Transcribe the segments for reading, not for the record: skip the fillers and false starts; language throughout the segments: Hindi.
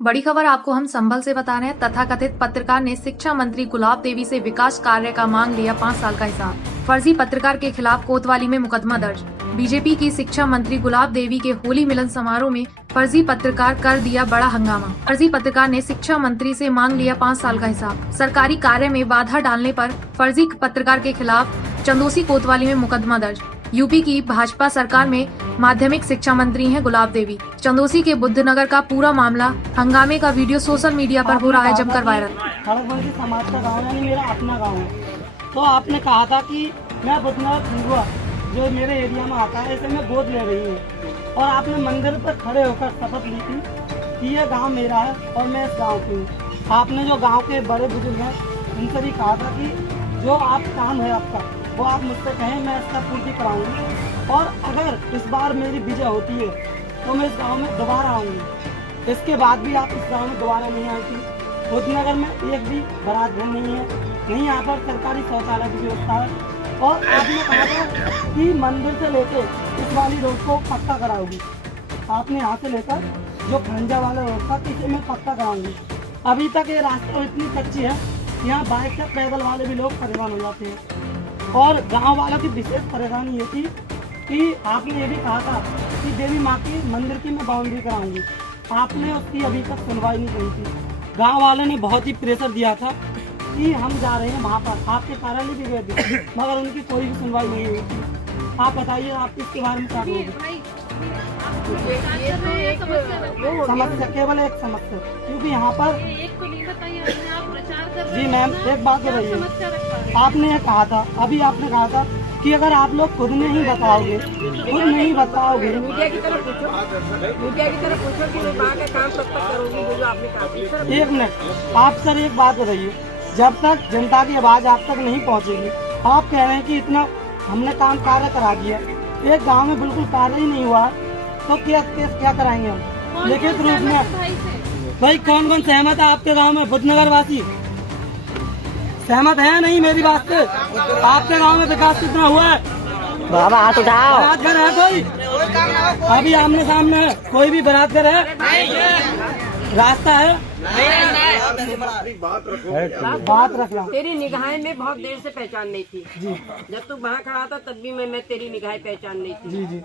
बड़ी खबर आपको हम संभल से बता रहे हैं। तथाकथित पत्रकार ने शिक्षा मंत्री गुलाब देवी से विकास कार्य का मांग लिया 5 साल का हिसाब। फर्जी पत्रकार के खिलाफ कोतवाली में मुकदमा दर्ज। बीजेपी की शिक्षा मंत्री गुलाब देवी के होली मिलन समारोह में फर्जी पत्रकार कर दिया बड़ा हंगामा। फर्जी पत्रकार ने शिक्षा मंत्री से मांग लिया 5 साल का हिसाब। सरकारी कार्य में बाधा डालने पर फर्जी पत्रकार के खिलाफ चंदोसी कोतवाली में मुकदमा दर्ज। यूपी की भाजपा सरकार में माध्यमिक शिक्षा मंत्री हैं गुलाब देवी। चंदोसी के बुद्धनगर का पूरा मामला हंगामे का वीडियो सोशल मीडिया पर हो रहा है जमकर वायरल। खड़गपुर समाज का गाँव है, मेरा अपना गाँव है। तो आपने कहा था कि मैं बुद्धनगर खंडुआ जो मेरे एरिया में आता है ऐसे में गोद ले रही हूँ, और आपने मंदिर पर खड़े होकर शपथ ली थी कि यह गाँव मेरा है और मैं इस गाँव की हूँ। आपने जो गाँव के बड़े बुजुर्ग हैं उनसे भी कहा था कि जो आप काम है आपका वो आप मुझसे कहें, मैं इसका पूर्ति कराऊंगी, और अगर इस बार मेरी विजय होती है तो मैं इस गांव में दोबारा आऊंगी। इसके बाद भी आप इस गांव में दोबारा नहीं आई थी। बुद्धनगर में एक भी बारात घर नहीं है, नहीं यहाँ पर सरकारी शौचालय की व्यवस्था है, और आपने कहा था कि मंदिर से लेकर इस वाली रोड को पक्का कराऊंगी। आपने यहाँ से लेकर जो खंजा वाला रोड था इसे मैं पक्का कराऊंगी। अभी तक ये रास्ता इतनी कच्ची है, यहाँ बाइक से पैदल वाले भी लोग परेशान हो जाते हैं। और गांव वालों की विशेष परेशानी ये थी कि आपने ये भी कहा था कि देवी माँ की मंदिर की मैं बाउंड्री कराऊंगी। आपने उसकी अभी तक सुनवाई नहीं करी थी। गांव वालों ने बहुत ही प्रेशर दिया था कि हम जा रहे हैं वहाँ पर, आपके कार्यालय भी गए थे, मगर उनकी कोई भी सुनवाई नहीं हुई थी। आप बताइए, आप इसके बारे में क्या कहोगे? समस्या केवल एक समस्या, क्योंकि यहाँ पर जी मैम एक बात बताइए, आपने ये कहा था, अभी आपने कहा था कि अगर आप लोग खुद नहीं बताओगे मीडिया की तरफ पूछो कि मैं वहाँ का काम कब तक करूँगी, जो आपने कहा। एक मिनट, आप सर एक बात बताइए, जब तक जनता की आवाज आप तक नहीं पहुँचेगी, आप कह रहे हैं कि इतना हमने काम कार्य करा दिया, एक गांव में बिल्कुल कार्य ही नहीं हुआ, तो क्या कराएंगे हम लिखित रूप में? भाई कौन कौन सहमत है आपके गांव में? बुद्धनगर वासी सहमत है नहीं मेरी बात से? आपके गांव में विकास कितना हुआ है? बाबा हाथ उठाओ। बारात घर है कोई? अभी आमने सामने है, कोई भी बारात घर है? रास्ता है? बात रखना। तेरी निगाहें में बहुत देर से पहचान नहीं थी जी। जब तू वहाँ खड़ा था तब भी मैं तेरी निगाहें पहचान नहीं थी जी जी।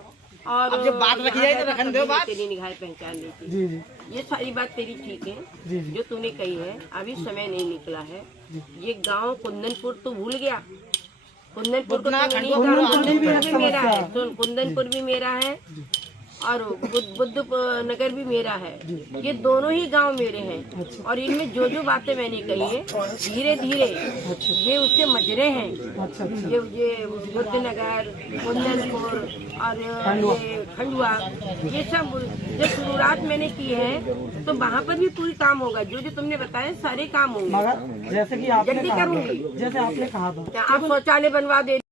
और जब बात रखी जाए तो रखने दो बात। तेरी निगाहें पहचान नहीं थी जी जी। ये सारी बात तेरी ठीक है जी जी। जो तूने कही है। अभी समय नहीं निकला है। ये गांव कुंदनपुर तो भूल गया। कुंदनपुर को भी मेरा है। सुन, कुंदनपुर भी मेरा है और बुद्ध नगर भी मेरा है। ये दोनों ही गांव मेरे हैं। और इनमें जो जो बातें मैंने कही है धीरे धीरे ये उसके मजरे हैं। ये बुद्ध नगर, कुंदनपुर और ये खंडुआ, ये सब जो शुरुआत मैंने की है तो वहाँ पर भी पूरी काम होगा। जो जो तुमने बताया सारे काम होंगे। मगर जैसे कि आपने जल्दी करूँगी। जैसे आपने कहा था आप शौचालय बनवा दे